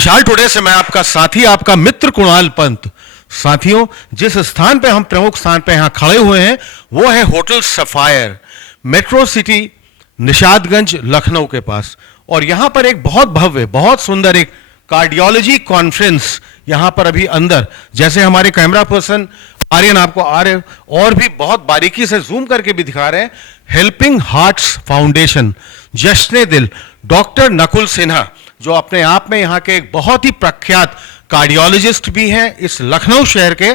विशाल today से मैं आपका साथी, आपका मित्र कुणाल पंत। साथियों, जिस स्थान पे हम प्रमुख स्थान पे यहाँ खड़े हुए हैं वो है hotel sapphire, metro city Nishatganj Lucknow के पास। और यहाँ पर एक बहुत भव्य, बहुत सुंदर एक कार्डियोलॉजी कॉन्फ्रेंस यहाँ पर अभी अंदर, जैसे हमारे कैमरा पर्सन आर्यन आपको आ रहे और भी बहुत बारीकी से जूम करके भी दिखा रहे हैं, हेल्पिंग हार्ट्स फाउंडेशन, जश्न दिल, डॉक्टर नकुल सिन्हा, जो अपने आप में यहाँ के एक बहुत ही प्रख्यात कार्डियोलॉजिस्ट भी हैं इस लखनऊ शहर के।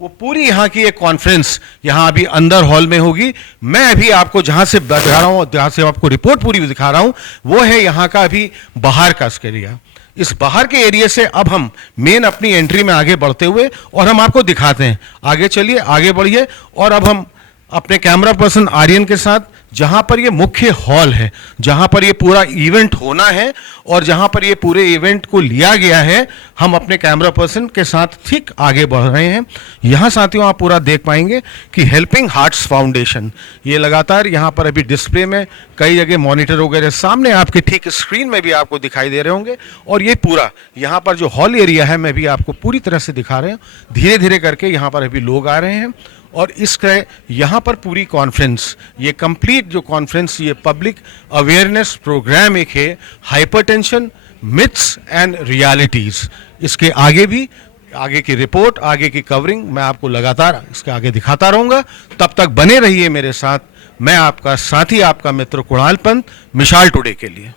वो पूरी यहाँ की एक कॉन्फ्रेंस यहाँ अभी अंदर हॉल में होगी। मैं अभी आपको जहाँ से दिखा रहा हूँ, जहाँ से आपको रिपोर्ट पूरी दिखा रहा हूँ, वो है यहाँ का अभी बाहर का एरिया। इस बाहर के एरिया से अब हम मेन अपनी एंट्री में आगे बढ़ते हुए और हम आपको दिखाते हैं। आगे चलिए, आगे बढ़िए। और अब हम अपने कैमरा पर्सन आर्यन के साथ, जहां पर ये मुख्य हॉल है, जहां पर ये पूरा इवेंट होना है और जहां पर ये पूरे इवेंट को लिया गया है, हम अपने कैमरा पर्सन के साथ ठीक आगे बढ़ रहे हैं। यहां साथियों आप पूरा देख पाएंगे कि हेल्पिंग हार्ट्स फाउंडेशन, ये लगातार यहां पर अभी डिस्प्ले में कई जगह मॉनिटर वगैरह सामने आपके ठीक स्क्रीन में भी आपको दिखाई दे रहे होंगे। और ये पूरा यहाँ पर जो हॉल एरिया है, मैं भी आपको पूरी तरह से दिखा रहे हैं। धीरे धीरे करके यहाँ पर अभी लोग आ रहे हैं और इसका यहाँ पर पूरी कॉन्फ्रेंस, ये कंप्लीट जो कॉन्फ्रेंस, ये पब्लिक अवेयरनेस प्रोग्राम एक है, हाइपरटेंशन मिथ्स एंड रियलिटीज़। इसके आगे भी आगे की रिपोर्ट, आगे की कवरिंग मैं आपको लगातार इसके आगे दिखाता रहूँगा। तब तक बने रहिए मेरे साथ। मैं आपका साथी, आपका मित्र कुणाल पंत, विशाल टुडे के लिए।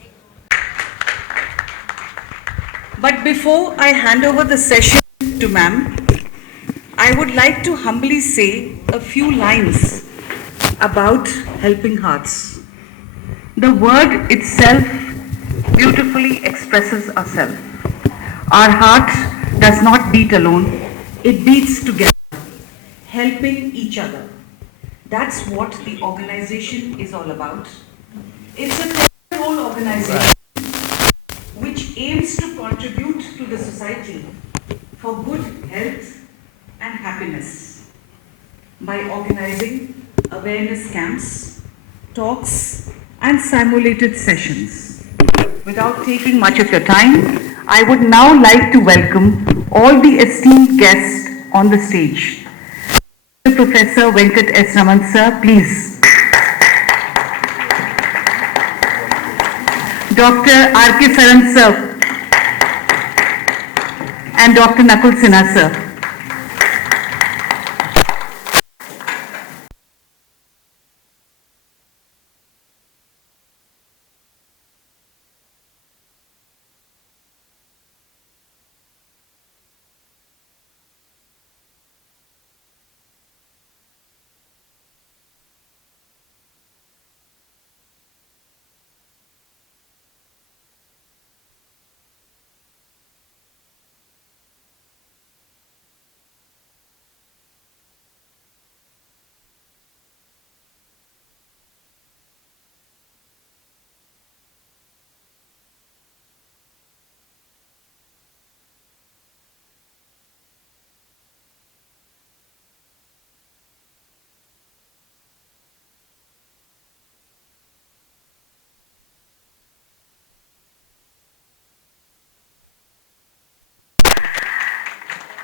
But before I hand over the session to ma'am, I would like to humbly say a few lines about Helping Hearts. The word itself beautifully expresses ourselves. Our heart does not beat alone, it beats together, helping each other. That's what the organization is all about. It's a whole organization which aims to contribute to the society for good health and happiness by organizing awareness camps, talks and simulated sessions. Without taking much of your time, I would now like to welcome all the esteemed guests on the stage. Professor Venkat S. Raman sir, please. Dr. R.K. Saran sir and Dr. Nakul Sinha sir.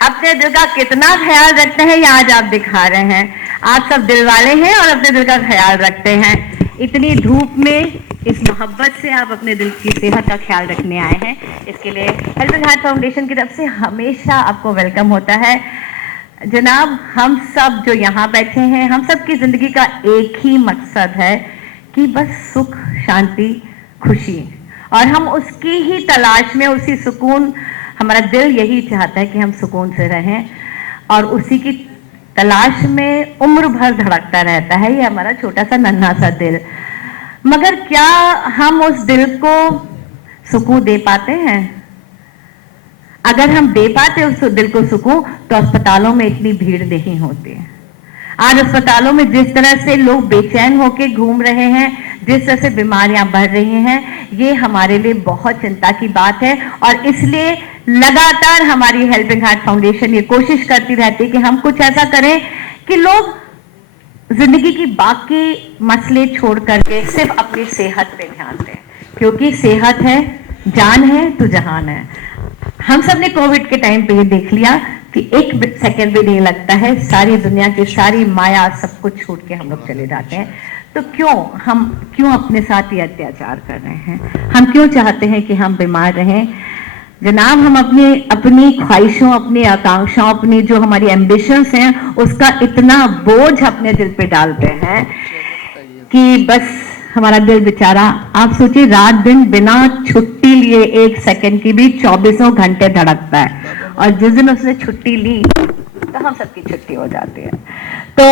अपने दिल का कितना ख्याल रखते हैं ये आज आप दिखा रहे हैं। आप सब दिल वाले हैं और अपने दिल का ख्याल रखते हैं। इतनी धूप में इस मोहब्बत से आप अपने दिल की सेहत का ख्याल रखने आए हैं, इसके लिए हेल्पिंग हार्ट फाउंडेशन की तरफ से हमेशा आपको वेलकम होता है। जनाब, हम सब जो यहाँ बैठे हैं, हम सब की जिंदगी का एक ही मकसद है कि बस सुख, शांति, खुशी, और हम उसकी ही तलाश में, उसी सुकून, हमारा दिल यही चाहता है कि हम सुकून से रहें और उसी की तलाश में उम्र भर धड़कता रहता है ये हमारा छोटा सा नन्हा सा दिल। मगर क्या हम उस दिल को सुकून दे पाते हैं? अगर हम दे पाते उस दिल को सुकून, तो अस्पतालों में इतनी भीड़ नहीं होती। आज अस्पतालों में जिस तरह से लोग बेचैन होकर घूम रहे हैं, जिस तरह से बीमारियां बढ़ रही हैं, ये हमारे लिए बहुत चिंता की बात है। और इसलिए लगातार हमारी हेल्पिंग हार्ट फाउंडेशन ये कोशिश करती रहती है कि हम कुछ ऐसा करें कि लोग जिंदगी की बाकी मसले छोड़ करके सिर्फ अपनी सेहत पे ध्यान दें, क्योंकि सेहत है, जान है तो जहान है। हम सब ने कोविड के टाइम पे ये देख लिया कि एक सेकंड भी नहीं लगता है, सारी दुनिया की सारी माया सब कुछ छोड़ के हम लोग चले जाते हैं। तो क्यों अपने साथ ये अत्याचार कर रहे हैं? हम क्यों चाहते हैं कि हम बीमार रहें? जनाब, हम अपनी ख्वाहिशों, अपनी आकांक्षाओं, अपनी जो हमारी एम्बिशंस हैं, उसका इतना बोझ अपने दिल पे डालते हैं कि बस हमारा दिल बेचारा, आप सोचिए, रात दिन बिना छुट्टी लिए एक सेकंड की भी 24 घंटे धड़कता है, और जिस दिन उसने छुट्टी ली तो हम सबकी छुट्टी हो जाती है। तो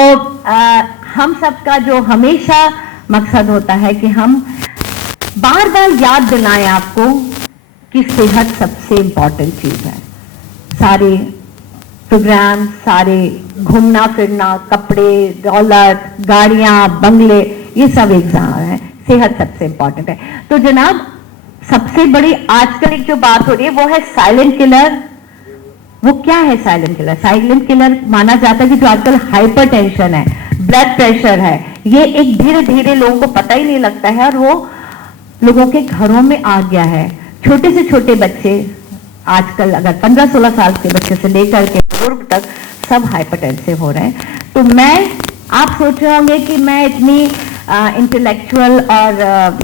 हम सबका जो हमेशा मकसद होता है कि हम बार बार याद दिलाएं आपको कि सेहत सबसे इंपॉर्टेंट चीज है। सारे प्रोग्राम, सारे घूमना फिरना, कपड़े, दौलत, गाड़ियां, बंगले, ये सब एग्जाम है, सेहत सबसे इंपॉर्टेंट है। तो जनाब, सबसे बड़ी आजकल एक जो बात हो रही है वो है साइलेंट किलर। वो क्या है साइलेंट किलर? साइलेंट किलर माना जाता है कि जो आजकल हाइपरटेंशन है, ब्लड प्रेशर है, ये एक धीरे धीरे लोगों को पता ही नहीं लगता है, और वो लोगों के घरों में आ गया है। छोटे से छोटे बच्चे आजकल, अगर 15-16 साल के बच्चे से लेकर के बुजुर्ग तक, सब हाइपरटेंसिव हो रहे हैं। तो आप सोच रहे होंगे कि मैं इतनी इंटेलेक्चुअल और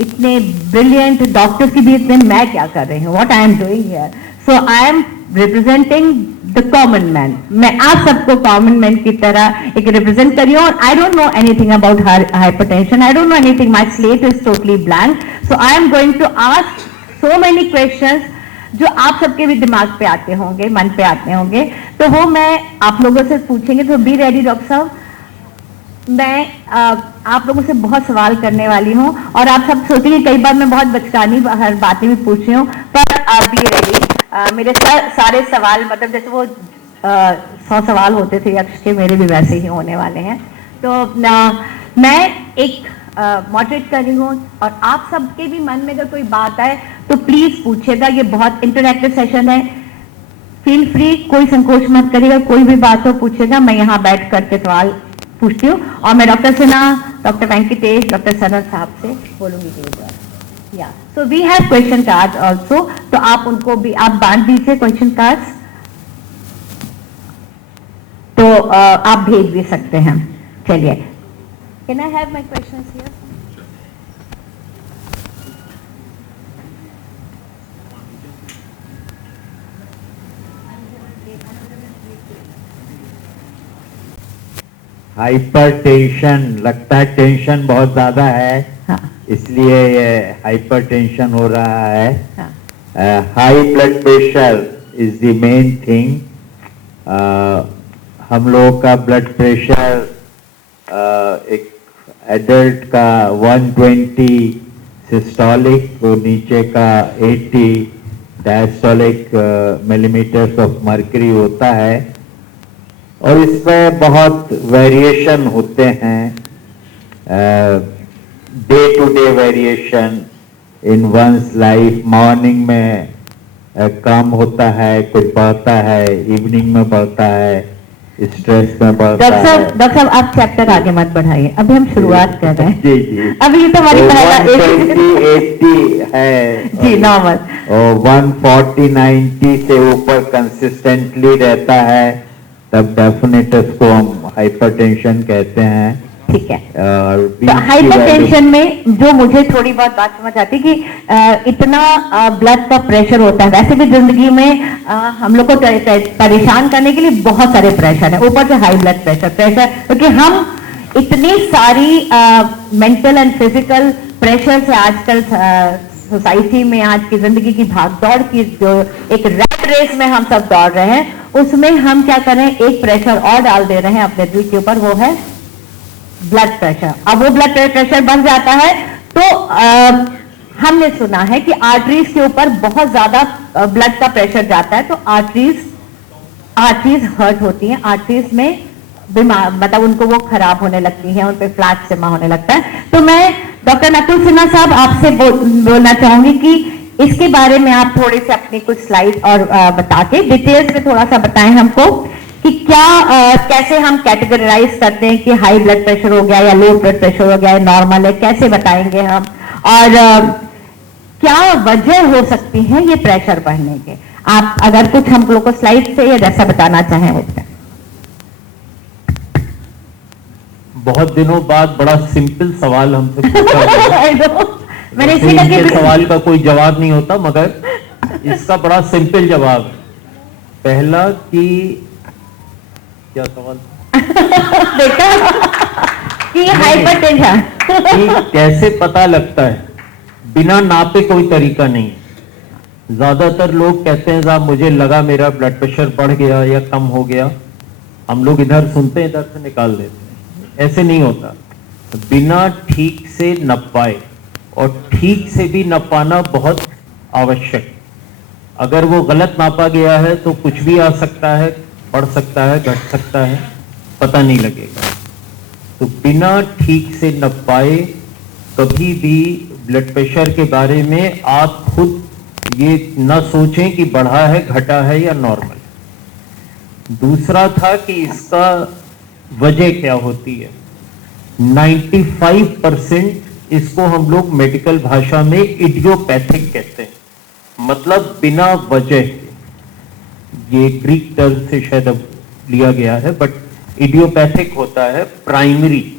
इतने ब्रिलियंट डॉक्टर की बीच में मैं क्या कर रही हूँ, what I am doing here? So I am representing the common man. मैं आप सबको कॉमन मैन की तरह एक रिप्रेजेंट कर रही हूँ। और I don't know anything about hypertension, I don't know anything, my slate is totally blank. So I am going to ask so many questions जो आप सबके भी दिमाग पे आते होंगे, मन पे आते होंगे, तो वो मैं आप लोगों से पूछेंगे। तो बी रेडी डॉक्टर साहब, मैं आप लोगों से बहुत सवाल करने वाली हूँ, और आप सब सोचेंगे कई बार मैं बहुत बचकानी हर बातें भी पूछ रही हूँ, पर बी रेडी। मेरे सारे सवाल, मतलब जैसे वो 100 सवाल होते थे यक्ष के, मेरे भी वैसे ही होने वाले हैं। तो मैं एक मॉडरेट कर रही हूँ, और आप सबके भी मन में अगर कोई बात आए तो प्लीज पूछेगा। ये बहुत इंटरैक्टिव सेशन है, फील फ्री, कोई संकोच मत करिएगा, कोई भी बात हो पूछेगा। मैं यहाँ बैठ करके सवाल पूछती हूँ, और मैं doctor Sinha, doctor Venkatesh, doctor Sanat साहब से बोलूंगी। या so we have question card also, तो आप उनको भी आप बांट दीजिए क्वेश्चन कार्ड्स, तो आप भेज भी सकते हैं। चलिए, can I have my questions here? Hypertension, लगता है टेंशन बहुत ज्यादा है, हाँ, इसलिए ये हाइपरटेंशन हो रहा है। हाँ, high blood pressure is the main thing. हम लोगों का ब्लड प्रेशर एक एडल्ट का 120 सिस्टोलिक, तो नीचे का 80 डायस्टोलिक मिलीमीटर्स ऑफ मर्करी होता है, और इसमें बहुत वेरिएशन होते हैं, day to day variation in one's life. Morning में कम होता है, कुछ बढ़ता है, इवनिंग में बढ़ता है, स्ट्रेस में बढ़ता है। डॉक्टर साहब आप चैप्टर आगे मत बढ़ाइए, अभी हम शुरुआत कर रहे हैं। जी जी, अभी ये तो हमारी पहला 120-80 है जी नॉर्मल, और 140-90 से ऊपर कंसिस्टेंटली रहता है, तब डेफिनेट उसको हम हाइपरटेंशन कहते हैं। ठीक है। और तो हाइपरटेंशन में जो मुझे थोड़ी बहुत बात समझ आती है कि इतना ब्लड का प्रेशर होता है। वैसे भी जिंदगी में हम लोग को परेशान करने के लिए बहुत सारे प्रेशर है, ऊपर से हाई ब्लड प्रेशर क्योंकि हम इतनी सारी मेंटल एंड फिजिकल प्रेशर से आजकल सोसाइटी में, आज की जिंदगी की भागदौड़ की जो एक रैट रेस में हम सब दौड़ रहे हैं, उसमें हम क्या कर रहे हैं, एक प्रेशर और डाल दे रहे हैं अपने दिल के ऊपर, वो है ब्लड प्रेशर। अब वो ब्लड प्रेशर बढ़ जाता है तो हमने सुना है कि आर्टरीज के ऊपर बहुत ज्यादा ब्लड का प्रेशर जाता है, तो आर्टरीज हर्ट होती हैं, आर्टरीज में बीमार, मतलब उनको वो खराब होने लगती हैं, उन पे फ्लैट सिमा होने लगता है। तो मैं डॉक्टर नकुल सिन्हा साहब आपसे बोलना चाहूंगी कि इसके बारे में आप थोड़ी सी अपनी कुछ स्लाइड और बता के डिटेल्स में थोड़ा सा बताएं हमको कि क्या कैसे हम कैटेगराइज करते हैं कि हाई ब्लड प्रेशर हो गया या लो ब्लड प्रेशर हो गया या नॉर्मल है, कैसे बताएंगे हम, और क्या वजह हो सकती है ये प्रेशर बढ़ने के। आप अगर कुछ हम लोग को स्लाइड से या जैसा बताना चाहें उसमें। बहुत दिनों बाद बड़ा सिंपल सवाल हमसे पूछा गया। मैंने वैसे इसी इनके करके सवाल का कोई जवाब नहीं होता, मगर इसका बड़ा सिंपल जवाब है। पहला कि क्या सवाल देखा कि हाइपरटेंशन कि कैसे पता लगता है, बिना नापे कोई तरीका नहीं। ज्यादातर लोग कहते हैं साहब मुझे लगा मेरा ब्लड प्रेशर बढ़ गया या कम हो गया, हम लोग इधर सुनते हैं इधर से निकाल देते हैं। ऐसे नहीं होता, बिना ठीक से नपाए, और ठीक से भी नपाना बहुत आवश्यक। अगर वो गलत नापा गया है तो कुछ भी आ सकता है, बढ़ सकता है, घट सकता है, पता नहीं लगेगा। तो बिना ठीक से नपाए कभी भी ब्लड प्रेशर के बारे में आप खुद ये न सोचें कि बढ़ा है, घटा है या नॉर्मल। दूसरा था कि इसका वजह क्या होती है। 95% इसको हम लोग मेडिकल भाषा में इडियोपैथिक कहते हैं, मतलब बिना वजह के। ये ग्रीक टर्म से शायद अब लिया गया है, बट इडियोपैथिक होता है प्राइमरी।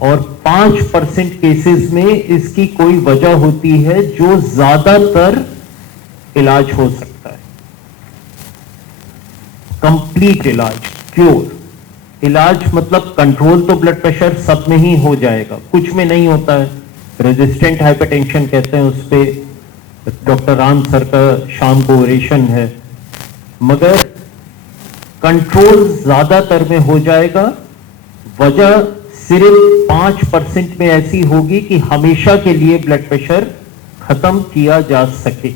और 5% केसेस में इसकी कोई वजह होती है जो ज्यादातर इलाज हो सकता है। कंप्लीट इलाज, क्योर। इलाज मतलब कंट्रोल तो ब्लड प्रेशर सब में ही हो जाएगा, कुछ में नहीं होता है। रेजिस्टेंट हाइपरटेंशन कहते हैं, उस पे डॉक्टर राम सर का शाम को ओरेशन है, मगर कंट्रोल ज्यादातर में हो जाएगा। वजह सिर्फ 5% में ऐसी होगी कि हमेशा के लिए ब्लड प्रेशर खत्म किया जा सके।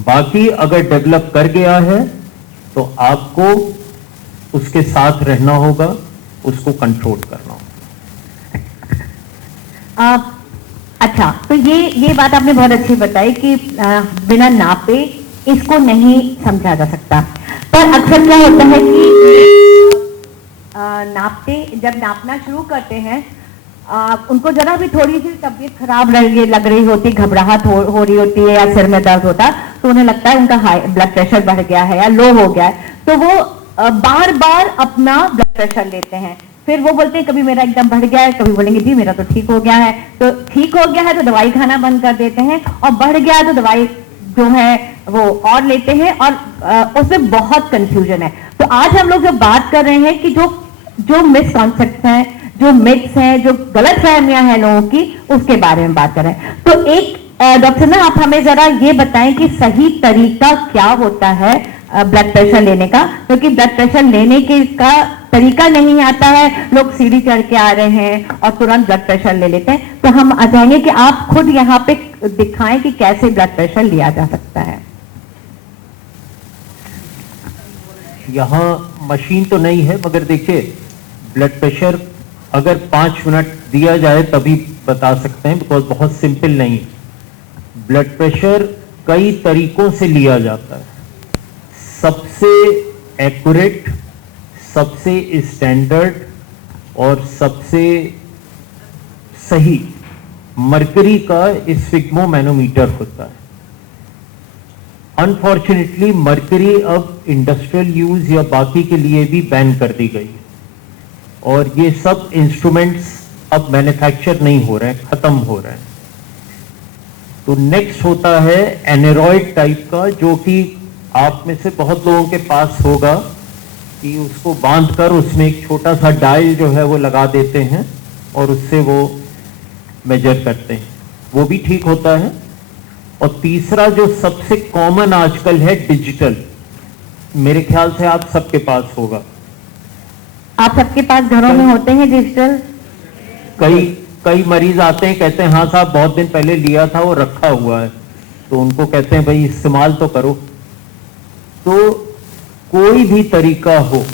बाकी अगर डेवलप कर गया है तो आपको उसके साथ रहना होगा, उसको कंट्रोल करना होगा। अच्छा, तो ये बात आपने बहुत अच्छी बताई कि बिना नापे इसको नहीं समझा जा सकता। पर अक्सर क्या होता है कि जब नापना शुरू करते हैं, उनको जरा भी थोड़ी सी तबीयत खराब लग रही होती, घबराहट हो रही होती है या सिर में दर्द होता, तो उन्हें लगता है उनका हाई ब्लड प्रेशर बढ़ गया है या लो हो गया है, तो वो बार बार अपना ब्लड प्रेशर लेते हैं। फिर वो बोलते हैं कभी मेरा एकदम बढ़ गया है, कभी बोलेंगे जी मेरा तो ठीक हो गया है। तो ठीक हो गया है तो दवाई खाना बंद कर देते हैं, और बढ़ गया है तो दवाई जो है वो और लेते हैं, और उसमें बहुत कंफ्यूजन है। तो आज हम लोग जो बात कर रहे हैं कि जो मिसकॉन्सेप्ट हैं, जो मिथ्स हैं, जो गलत फहमियां हैं लोगों की, उसके बारे में बात कर रहे हैं। तो एक डॉक्टर ना, आप हमें जरा ये बताएं कि सही तरीका क्या होता है ब्लड प्रेशर लेने का, क्योंकि ब्लड प्रेशर लेने के का तरीका नहीं आता है, लोग सीढ़ी चढ़ के आ रहे हैं और तुरंत ब्लड प्रेशर ले लेते हैं। तो हम आ जाएंगे कि आप खुद यहाँ पे दिखाएं कि कैसे ब्लड प्रेशर लिया जा सकता है। यहाँ मशीन तो नहीं है, मगर देखिए ब्लड प्रेशर अगर 5 मिनट दिया जाए तभी बता सकते हैं, बिकॉज बहुत सिंपल नहीं। ब्लड प्रेशर कई तरीकों से लिया जाता है। सबसे एक्यूरेट, सबसे स्टैंडर्ड और सबसे सही मरकरी का स्फिग्मोमैनोमीटर होता है। अनफॉर्चुनेटली मरकरी अब इंडस्ट्रियल यूज या बाकी के लिए भी बैन कर दी गई है, और ये सब इंस्ट्रूमेंट्स अब मैन्युफैक्चर नहीं हो रहे हैं, खत्म हो रहे हैं। तो नेक्स्ट होता है एनेरॉइड टाइप का, जो कि आप में से बहुत लोगों के पास होगा, कि उसको बांधकर उसमें एक छोटा सा डायल जो है वो लगा देते हैं और उससे वो मेजर करते हैं, वो भी ठीक होता है। और तीसरा जो सबसे कॉमन आजकल है डिजिटल, मेरे ख्याल से आप सबके पास होगा। आप सबके पास घरों में होते हैं डिजिटल? कई मरीज आते हैं, कहते हैं हाँ साहब बहुत दिन पहले लिया था, वो रखा हुआ है, तो उनको कहते हैं भाई इस्तेमाल तो करो। तो कोई भी तरीका हो,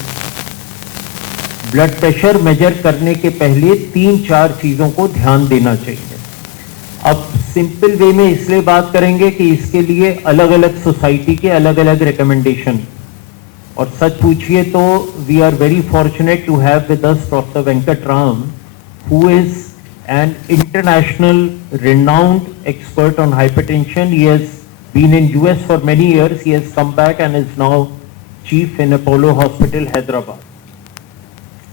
ब्लड प्रेशर मेजर करने के पहले 3-4 चीजों को ध्यान देना चाहिए। अब सिंपल वे में इसलिए बात करेंगे कि इसके लिए अलग अलग सोसाइटी के अलग अलग रिकमेंडेशन, और सच पूछिए तो we are very fortunate to have with us doctor Venkat Ram, who is an international renowned expert on hypertension. He has been in US for many years. He has come back and is now chief in Apollo Hospital, Hyderabad.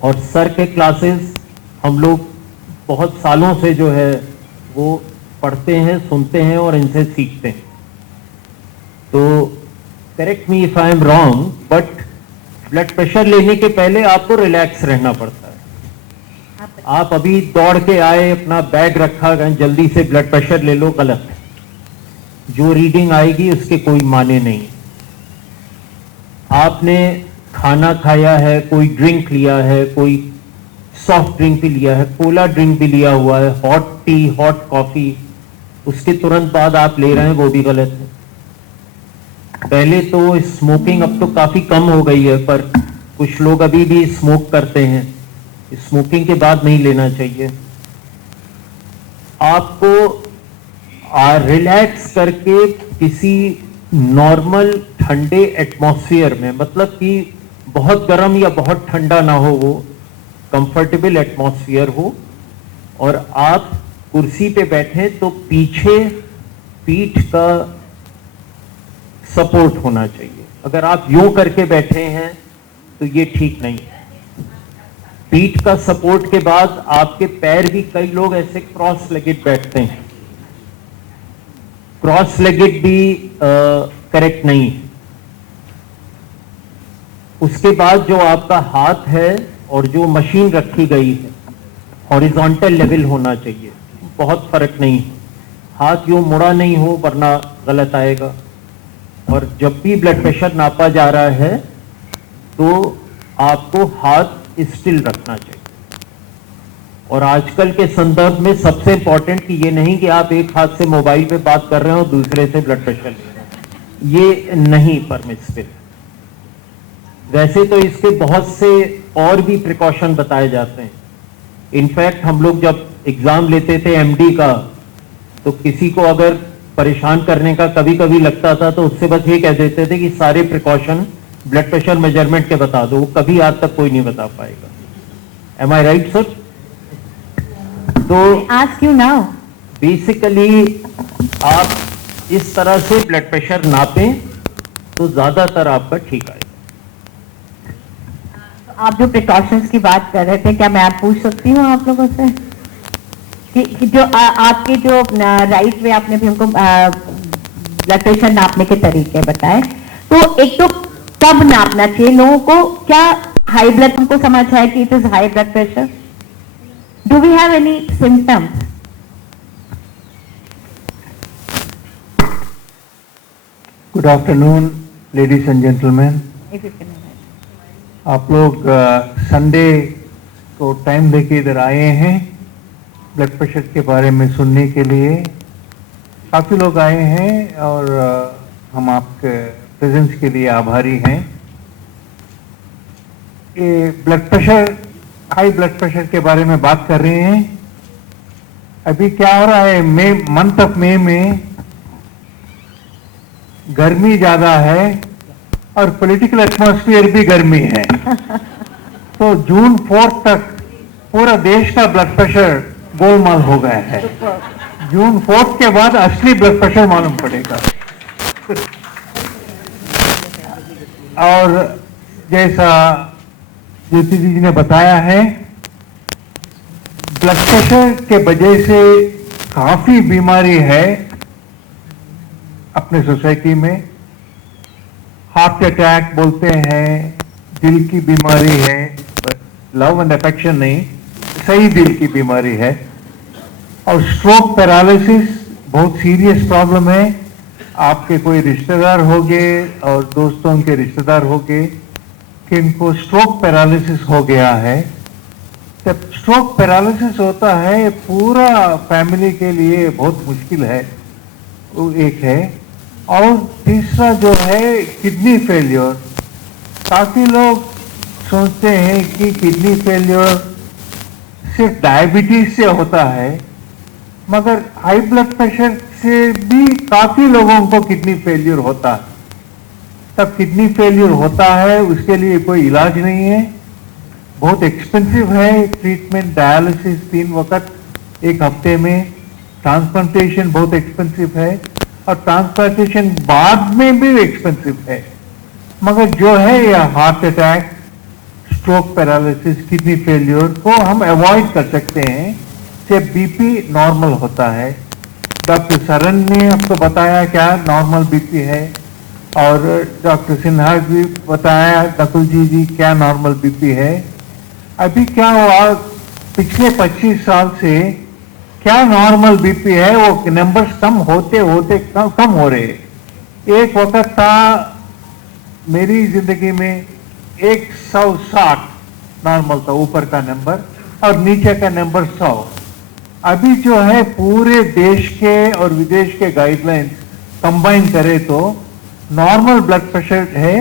और sir के classes हम लोग बहुत सालों से जो है वो पढ़ते हैं, सुनते हैं और इनसे सीखते हैं. तो correct me if I am wrong, but blood pressure लेने के पहले आपको रिलैक्स रहना पड़ता है. आप अभी दौड़ के आए, अपना बैग रखा, जल्दी से ब्लड प्रेशर ले लो, गलत है. जो रीडिंग आएगी उसके कोई माने नहीं. आपने खाना खाया है, कोई ड्रिंक लिया है, कोई सॉफ्ट ड्रिंक भी लिया है, कोला ड्रिंक भी लिया हुआ है, हॉट टी, हॉट कॉफी, उसके तुरंत बाद आप ले रहे हैं, वो भी गलत है. पहले तो स्मोकिंग अब तो काफी कम हो गई है, पर कुछ लोग अभी भी स्मोक करते हैं. स्मोकिंग के बाद नहीं लेना चाहिए. आपको रिलैक्स करके किसी नॉर्मल ठंडे एटमॉस्फेयर में, मतलब कि बहुत गर्म या बहुत ठंडा ना हो, वो कंफर्टेबल एटमॉस्फेयर हो, और आप कुर्सी पे बैठे तो पीछे पीठ का सपोर्ट होना चाहिए. अगर आप यूं करके बैठे हैं तो ये ठीक नहीं है. पीठ का सपोर्ट के बाद आपके पैर भी, कई लोग ऐसे क्रॉस लेगेड बैठते हैं. क्रॉस लेगेड भी करेक्ट नहीं है. उसके बाद जो आपका हाथ है और जो मशीन रखी गई है, हॉरिजॉन्टल लेवल होना चाहिए. बहुत फर्क नहीं है. हाथ यूं मुड़ा नहीं हो, वरना गलत आएगा. और जब भी ब्लड प्रेशर नापा जा रहा है तो आपको हाथ स्टिल रखना चाहिए. और आजकल के संदर्भ में सबसे इंपॉर्टेंट कि ये नहीं कि आप एक हाथ से मोबाइल पे बात कर रहे हो, दूसरे से ब्लड प्रेशर ले रहे हैं. ये नहीं परमिसिबल. वैसे तो इसके बहुत से और भी प्रिकॉशन बताए जाते हैं. इनफैक्ट हम लोग जब एग्जाम लेते थे एमडी का, तो किसी को अगर परेशान करने का कभी कभी लगता था तो उससे बस ये कह देते थे कि सारे प्रिकॉशन ब्लड प्रेशर मेजरमेंट के बता दो. वो कभी आज तक कोई नहीं बता पाएगा. एम आई राइट सर? तो आस्क यू नाउ, बेसिकली आप इस तरह से ब्लड प्रेशर नापें तो ज्यादातर आपका ठीक आएगा. आप जो प्रिकॉशंस की बात कर रहे थे, क्या मैं आप पूछ सकती हूँ आप लोगों से कि जो आपके जो राइट वे आपने भी हमको ब्लड प्रेशर नापने के तरीके बताए, तो एक तो कब नापना चाहिए लोगों को? क्या हाई ब्लड, हमको समझ है कि it is high blood pressure. Do we have any symptoms? Good afternoon ladies and gentleman. आप लोग संडे को टाइम लेके इधर आए हैं ब्लड प्रेशर के बारे में सुनने के लिए. काफ़ी लोग आए हैं और हम आपके प्रेजेंस के लिए आभारी हैं. ये blood pressure, high blood pressure के बारे में बात कर रहे हैं. अभी क्या हो रहा है, मई, मंथ ऑफ मई में गर्मी ज़्यादा है और पॉलिटिकल एटमॉस्फेयर भी गर्मी है. तो जून 4 तक पूरा देश का ब्लड प्रेशर गोलमाल हो गया है. जून 4 के बाद असली ब्लड प्रेशर मालूम पड़ेगा. और जैसा ज्योति जी ने बताया है, ब्लड प्रेशर के वजह से काफी बीमारी है अपने सोसाइटी में. हार्ट अटैक बोलते हैं, दिल की बीमारी है, लव एंड अफेक्शन नहीं, सही दिल की बीमारी है. और स्ट्रोक पैरालिसिस बहुत सीरियस प्रॉब्लम है. आपके कोई रिश्तेदार होंगे और दोस्तों के रिश्तेदार होंगे कि इनको स्ट्रोक पैरालिसिस हो गया है. जब स्ट्रोक पैरालिसिस होता है पूरा फैमिली के लिए बहुत मुश्किल है. वो एक है. और तीसरा जो है किडनी फेलियर. काफी लोग सोचते हैं कि किडनी फेलियर सिर्फ डायबिटीज से होता है, मगर हाई ब्लड प्रेशर से भी काफी लोगों को किडनी फेलियर होता है. तब किडनी फेलियर होता है, उसके लिए कोई इलाज नहीं है, बहुत एक्सपेंसिव है ट्रीटमेंट. डायलिसिस 3 वक्त एक हफ्ते में, ट्रांसप्लांटेशन बहुत एक्सपेंसिव है. और ट्रांसप्लांटेशन बाद में भी एक्सपेंसिव है। मगर जो है यह heart attack, stroke, paralysis, kidney failure को हम अवॉइड कर सकते हैं जब बीपी नॉर्मल होता है। डॉक्टर सरन ने आपको बताया क्या नॉर्मल बीपी है, और डॉक्टर सिन्हा भी बताया, नकुल जी क्या नॉर्मल बीपी है। अभी क्या हुआ, पिछले 25 साल से क्या नॉर्मल बीपी है वो नंबर्स कम होते होते कम हो रहे। एक वक्त था मेरी जिंदगी में 160 नॉर्मल था, ऊपर का नंबर, और नीचे का नंबर 100। अभी जो है पूरे देश के और विदेश के गाइडलाइंस कंबाइन करें तो नॉर्मल ब्लड प्रेशर है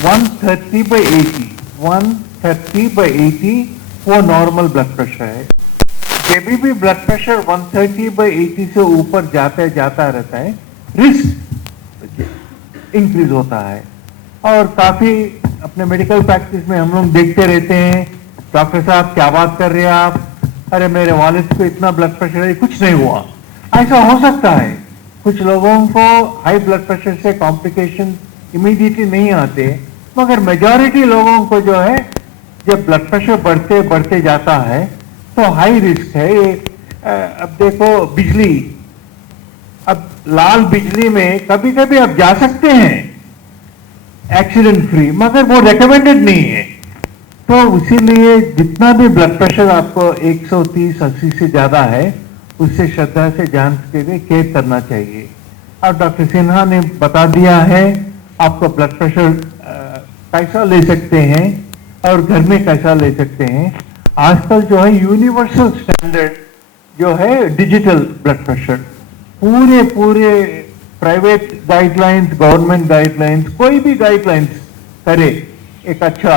130/80, 130/80 वो नॉर्मल ब्लड प्रेशर है। जब भी ब्लड प्रेशर 130/80 से ऊपर जाता रहता है, रिस्क इंक्रीज होता है। और काफी अपने मेडिकल प्रैक्टिस में हम लोग देखते रहते हैं, डॉक्टर साहब क्या बात कर रहे हैं आप, अरे मेरे वालिद को इतना ब्लड प्रेशर है, कुछ नहीं हुआ। ऐसा हो सकता है, कुछ लोगों को हाई ब्लड प्रेशर से कॉम्प्लिकेशन इमीडिएटली नहीं आते, मगर मेजॉरिटी लोगों को जो है जब ब्लड प्रेशर बढ़ते बढ़ते जाता है तो हाई रिस्क है। अब देखो बिजली, अब लाल बिजली में कभी कभी आप जा सकते हैं एक्सीडेंट फ्री, मगर वो रेकमेंडेड नहीं है। तो इसीलिए जितना भी ब्लड प्रेशर आपको 130/80 से ज्यादा है, उससे श्रद्धा से जांच के लिए केयर करना चाहिए। और डॉक्टर सिन्हा ने बता दिया है आपको ब्लड प्रेशर कैसा ले सकते हैं और घर में कैसा ले सकते हैं। आजकल जो है यूनिवर्सल स्टैंडर्ड जो है डिजिटल ब्लड प्रेशर, पूरे प्राइवेट गाइडलाइंस, गवर्नमेंट गाइडलाइंस, कोई भी गाइडलाइंस करे, एक अच्छा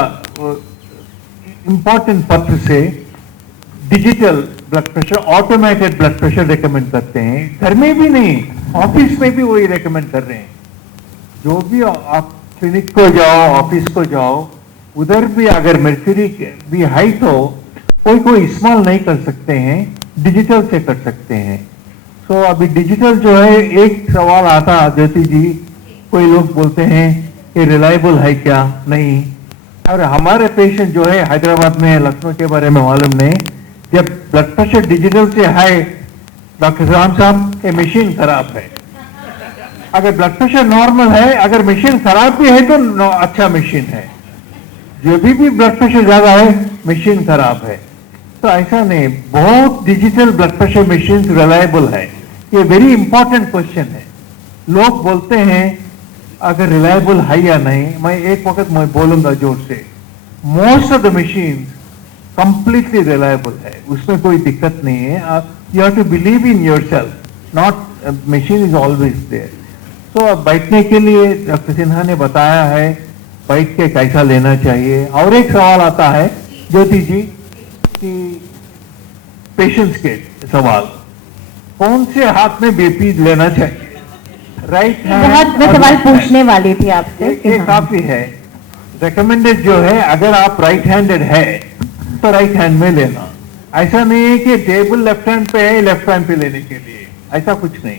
इंपॉर्टेंट पत्र से digital blood pressure, automated blood pressure recommend करते हैं। घर में भी नहीं, ऑफिस में भी वही रेकमेंड कर रहे हैं। जो भी आप क्लिनिक को जाओ, ऑफिस को जाओ, उधर भी अगर मर्क्यूरी भी हाई तो कोई इस्तेमाल नहीं कर सकते हैं, डिजिटल से कर सकते हैं। तो अभी डिजिटल जो है, एक सवाल आता ज्योति जी, कोई लोग बोलते हैं कि रिलायबल है क्या, नहीं। और हमारे पेशेंट जो है हैदराबाद में, लखनऊ के बारे में मालूम नहीं, जब ब्लड प्रेशर डिजिटल से हाई, डॉक्टर राम साहब ये मशीन खराब है। अगर ब्लड प्रेशर नॉर्मल है, अगर मशीन खराब भी है तो अच्छा मशीन है। जो भी ब्लड प्रेशर ज्यादा है, मशीन खराब है। तो ऐसा नहीं, बहुत digital blood pressure machine reliable है। ये वेरी इंपॉर्टेंट क्वेश्चन है। लोग बोलते हैं अगर रिलायबल है या नहीं, मैं एक वक्त मैं बोलूंगा जोर से, most of the machine completely reliable है, उसमें कोई दिक्कत नहीं है। You have to believe in yourself, not machine is always there. तो अब बैठने के लिए डॉक्टर सिन्हा ने बताया है बैठ के कैसा लेना चाहिए। और एक सवाल आता है ज्योति जी कि पेशेंट्स के सवाल, कौन से हाथ में बीपी लेना चाहिए, राइट हैंड? बहुत मैं सवाल पूछने वाली थी आपसे। ये काफी है। रिकमेंडेड जो है, अगर आप राइट हैंडेड है तो राइट हैंड में लेना। ऐसा नहीं है कि टेबल लेफ्ट हैंड पे है, लेफ्ट हैंड पे लेने के लिए, ऐसा कुछ नहीं।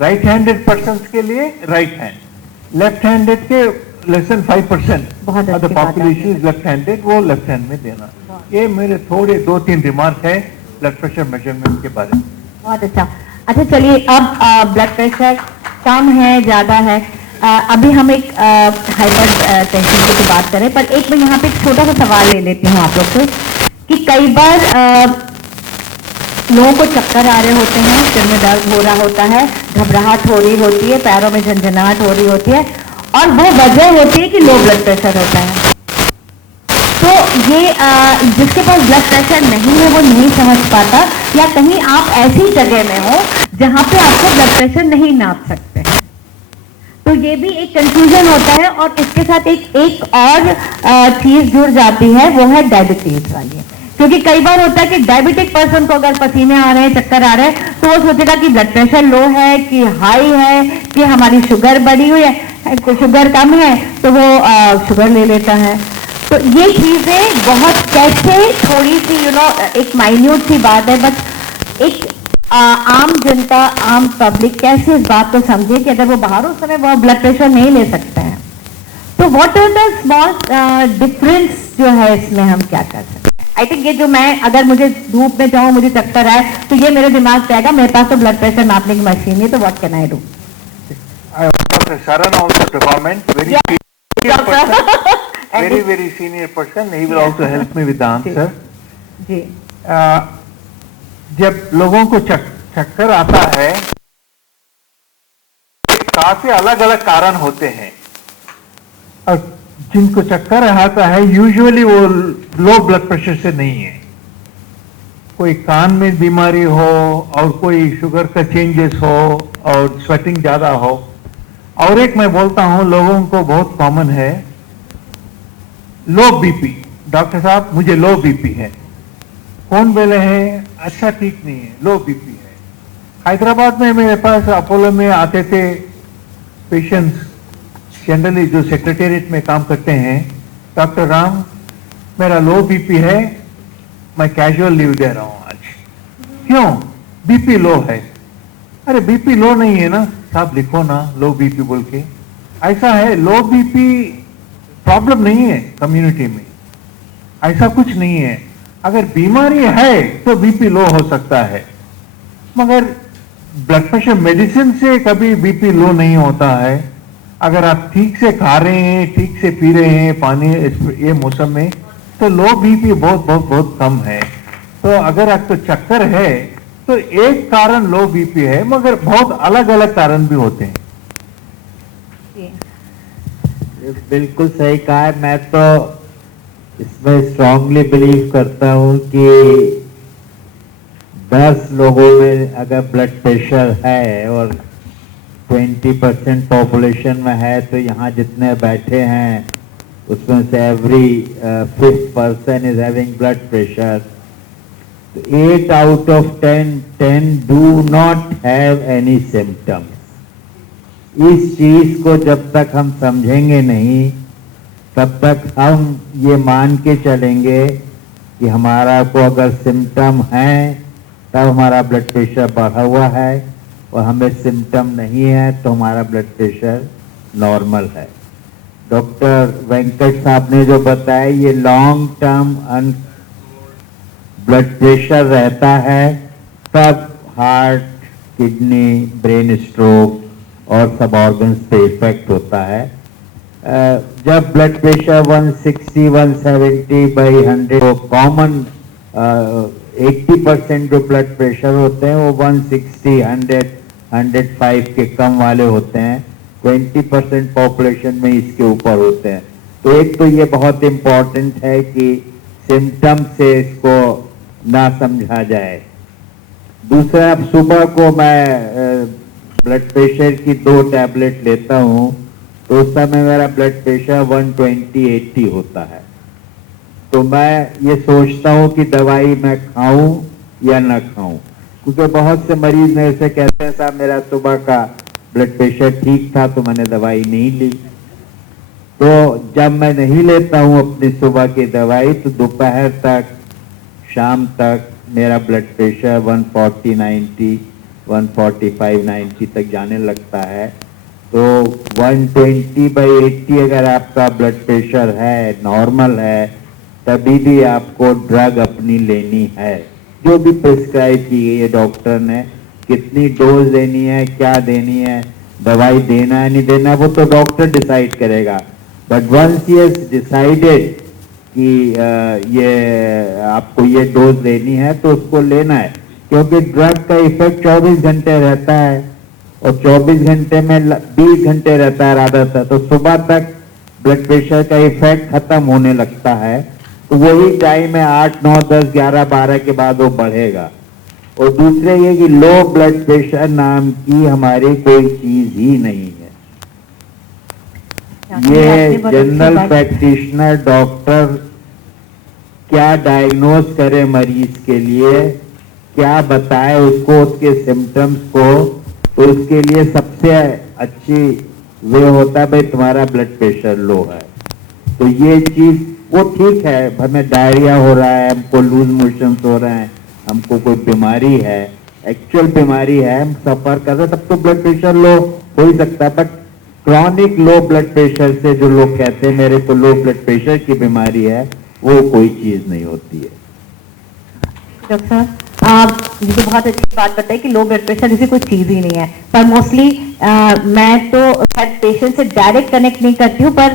राइट हैंडेड पर्सन के लिए राइट हैंड, लेफ्ट हैंडेड के less than 5% of the population is left handed, वो लेफ्ट हैंड में देना। ये मेरे थोड़े 2-3 रिमार्क है ब्लड प्रेशर मेजरमेंट के बारे में। बहुत अच्छा चलिए, अब ब्लड प्रेशर कम है, ज्यादा है, अभी हम एक हाइपर टेंशन की तो बात करें, पर एक मैं यहाँ पे एक छोटा सा सवाल ले लेती हूँ आप लोग से कि कई बार लोगों को चक्कर आ रहे होते हैं, सिर में दर्द हो रहा होता है, घबराहट हो रही होती है, पैरों में झंझनाहट हो रही होती है, और वो वजह होती है कि लो ब्लड प्रेशर होता है। तो ये जिसके पास ब्लड प्रेशर नहीं है वो नहीं समझ पाता, या कहीं आप ऐसी जगह में हो जहां पे आपको ब्लड प्रेशर नहीं नाप सकते, तो ये भी एक कंफ्यूजन होता है। और इसके साथ एक और चीज जुड़ जाती है, वो है डायबिटीज वाली। क्योंकि कई बार होता है कि डायबिटिक पर्सन को अगर पसीने आ रहे हैं, चक्कर आ रहे हैं, तो वो सोचेगा कि ब्लड प्रेशर लो है कि हाई है, कि हमारी शुगर बढ़ी हुई है, शुगर कम है तो वो शुगर ले लेता है। तो ये चीजें बहुत कैसे, थोड़ी सी एक माइन्यूट सी बात है, बस एक आम जनता, आम पब्लिक कैसे इस बात को समझे कि अगर वो बाहर उस समय वो ब्लड प्रेशर नहीं ले सकते हैं, तो what are the small difference जो है इसमें हम क्या कर सकते हैं? आई थिंक ये जो मैं अगर मुझे धूप में जाऊं, मुझे चक्कर आए, तो ये मेरे दिमाग पे आएगा, मेरे पास तो ब्लड प्रेशर नापने की मशीन है, तो what can I do? Dr. Sharan also to comment, very senior person, very senior person. He will also help me with the answer. जी जब लोगों को चक्कर आता है, काफी अलग अलग कारण होते हैं, और जिनको चक्कर आता है यूजुअली वो लो ब्लड प्रेशर से नहीं है। कोई कान में बीमारी हो, और कोई शुगर का चेंजेस हो, और स्वेटिंग ज्यादा हो, और एक मैं बोलता हूं लोगों को बहुत कॉमन है, लो बीपी। डॉक्टर साहब मुझे लो बीपी है। कौन बोले हैं? अच्छा ठीक नहीं है, लो बीपी है। हैदराबाद में मेरे पास अपोलो में आते थे पेशेंट्स, जनरली जो सेक्रेटेरिएट में काम करते हैं, डॉक्टर राम मेरा लो बीपी है, मैं कैजुअल लीव दे रहा हूं आज। क्यों? बीपी लो है। अरे बीपी लो नहीं है ना साहब, लिखो ना लो बीपी बोल के। ऐसा है, लो बीपी प्रॉब्लम नहीं है कम्युनिटी में, ऐसा कुछ नहीं है। अगर बीमारी है तो बीपी लो हो सकता है, मगर ब्लड प्रेशर मेडिसिन से कभी बीपी लो नहीं होता है। अगर आप ठीक से खा रहे हैं, ठीक से पी रहे हैं पानी ये मौसम में, तो लो बीपी बहुत बहुत बहुत कम है। तो अगर आपको चक्कर है तो एक कारण लो बीपी है, मगर बहुत अलग अलग कारण भी होते हैं। बिल्कुल सही कहा है। मैं तो इसमें स्ट्रांगली बिलीव करता हूं कि 10 लोगों में अगर ब्लड प्रेशर है और 20% पॉपुलेशन में है, तो यहाँ जितने बैठे हैं उसमें से every 5th person is having blood pressure. तो 8 out of 10 do not have any symptoms। इस चीज को जब तक हम समझेंगे नहीं, तब तक हम ये मान के चलेंगे कि हमारा को अगर सिम्टम है तब हमारा ब्लड प्रेशर बढ़ा हुआ है, और हमें सिम्टम नहीं है तो हमारा ब्लड प्रेशर नॉर्मल है। डॉक्टर वेंकट साहब ने जो बताया, ये लॉन्ग टर्म ब्लड प्रेशर रहता है, तब हार्ट, किडनी, ब्रेन स्ट्रोक और सब ऑर्गन्स पे इफेक्ट होता है। जब ब्लड प्रेशर 160, 170/100, तो कॉमन 80% जो ब्लड प्रेशर होते हैं वो 160, 100, 105 के कम वाले होते हैं। 20% पॉपुलेशन में इसके ऊपर होते हैं। तो एक तो ये बहुत इम्पोर्टेंट है कि सिम्टम से इसको ना समझा जाए। दूसरा, अब सुबह को मैं ब्लड प्रेशर की 2 टैबलेट लेता हूँ, तो उस समय मेरा ब्लड प्रेशर 120/80 होता है। तो मैं ये सोचता हूँ कि दवाई मैं खाऊं या ना खाऊं, क्योंकि बहुत से मरीज मेरे से कहते हैं साहब मेरा सुबह का ब्लड प्रेशर ठीक था तो मैंने दवाई नहीं ली। तो जब मैं नहीं लेता हूँ अपनी सुबह की दवाई, तो दोपहर तक, शाम तक मेरा ब्लड प्रेशर 140/90, 145/90 तक जाने लगता है। तो 120/80 अगर आपका ब्लड प्रेशर है, नॉर्मल है, तभी भी आपको ड्रग अपनी लेनी है, जो भी प्रिस्क्राइब की गई है डॉक्टर ने। कितनी डोज देनी है, क्या देनी है, दवाई देना है नहीं देना, वो तो डॉक्टर डिसाइड करेगा। But once he has decided कि ये आपको ये डोज देनी है, तो उसको लेना है, क्योंकि ड्रग का इफेक्ट 24 घंटे रहता है, और 24 घंटे में 20 घंटे रहता है ज्यादातर। तो सुबह तक ब्लड प्रेशर का इफेक्ट खत्म होने लगता है, तो वही टाइम है 8, 9, 10, 11, 12 के बाद वो बढ़ेगा। और दूसरे ये कि लो ब्लड प्रेशर नाम की हमारी कोई चीज ही नहीं है। ये जनरल प्रैक्टिशनर डॉक्टर क्या डायग्नोज करे मरीज के लिए, क्या बताए उसको, उसके सिम्टम्स को, तो उसके लिए सबसे अच्छी वे होता है भाई तुम्हारा ब्लड प्रेशर लो है। तो ये चीज वो ठीक है, हमें डायरिया हो रहा है, हमको लूज मोशंस हो रहे हैं, हमको कोई बीमारी है, एक्चुअल बीमारी है, हम सफर कर रहे हैं, तब तो ब्लड प्रेशर लो हो ही सकता है, but chronic low blood pressure से जो लोग कहते हैं मेरे को लो ब्लड प्रेशर की बीमारी है, वो कोई चीज नहीं होती है। डॉक्टर साहब, आप मुझे बहुत अच्छी बात बताई कि लो ब्लड प्रेशर जैसी कोई चीज़ ही नहीं है, पर मोस्टली मैं तो पेशेंट से डायरेक्ट कनेक्ट नहीं करती हूँ, पर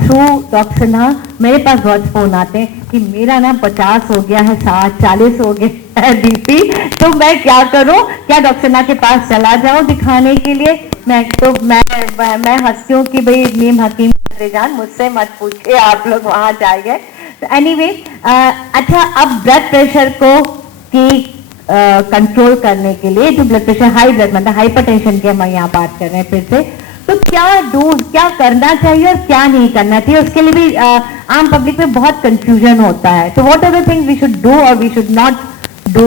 थ्रू डॉक्टर सिन्हा मेरे पास बहुत फ़ोन आते हैं कि मेरा ना 50 हो गया है, 60 40 हो गया है बीपी, तो मैं क्या करूँ? क्या डॉक्टर सिन्हा के पास चला जाऊँ दिखाने के लिए? मैं हंसती हूँ कि भाई नीम हकीम जान, मुझसे मत पूछिए, आप लोग वहाँ जाइए। एनीवे, अच्छा, अब ब्लड प्रेशर को कंट्रोल करने के लिए, जो ब्लड प्रेशर हाई ब्लड मतलब हाइपरटेंशन की हम यहाँ बात कर रहे हैं फिर से, तो क्या करना चाहिए और क्या नहीं करना चाहिए? उसके लिए भी आम पब्लिक में बहुत कंफ्यूजन होता है, तो what are the things we should do और वी शुड नॉट डू?